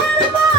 Everybody!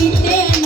need it.